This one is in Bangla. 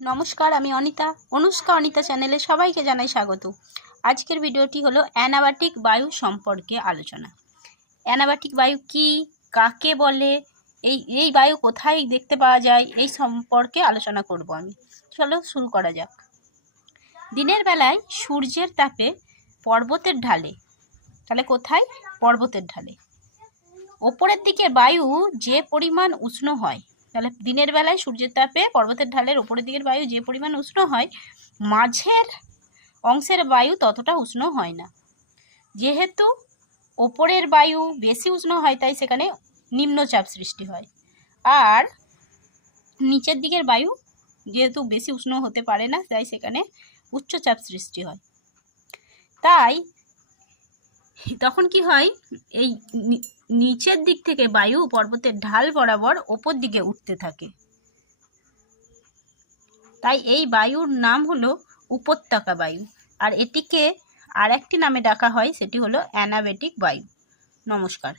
নমস্কার, আমি অনিতা। অনুষ্কা অনিতা চ্যানেলে সবাইকে জানাই স্বাগত। আজকের ভিডিওটি হলো অ্যানাবাটিক বায়ু সম্পর্কে আলোচনা। অ্যানাবাটিক বায়ু কি, কাকে বলে, এই এই বায়ু কোথায় দেখতে পাওয়া যায়, এই সম্পর্কে আলোচনা করব আমি। চলো শুরু করা যাক। দিনের বেলায় সূর্যের তাপে পর্বতের ঢালে। তাহলে কোথায়? পর্বতের ঢালে। ওপরের দিকে বায়ু যে পরিমাণ উষ্ণ হয় তাহলে দিনের বেলায় সূর্যের তাপে পর্বতের ঢালের ওপরের দিকের বায়ু যে পরিমাণ উষ্ণ হয়, মাঝের অংশের বায়ু ততটা উষ্ণ হয় না। যেহেতু ওপরের বায়ু বেশি উষ্ণ হয়, তাই সেখানে নিম্নচাপ সৃষ্টি হয়। আর নিচের দিকের বায়ু যেহেতু বেশি উষ্ণ হতে পারে না, তাই সেখানে উচ্চচাপ সৃষ্টি হয়। তাই তখন কি হয়, এই নিচের দিক থেকে বায়ু পর্বতের ঢাল বরাবর ওপর দিকে উঠতে থাকে। তাই এই বায়ুর নাম হলো উপত্যকা বায়ু। আর এটিকে আর একটি নামে ডাকা হয়, সেটি হলো অ্যানাবেটিক বায়ু। নমস্কার।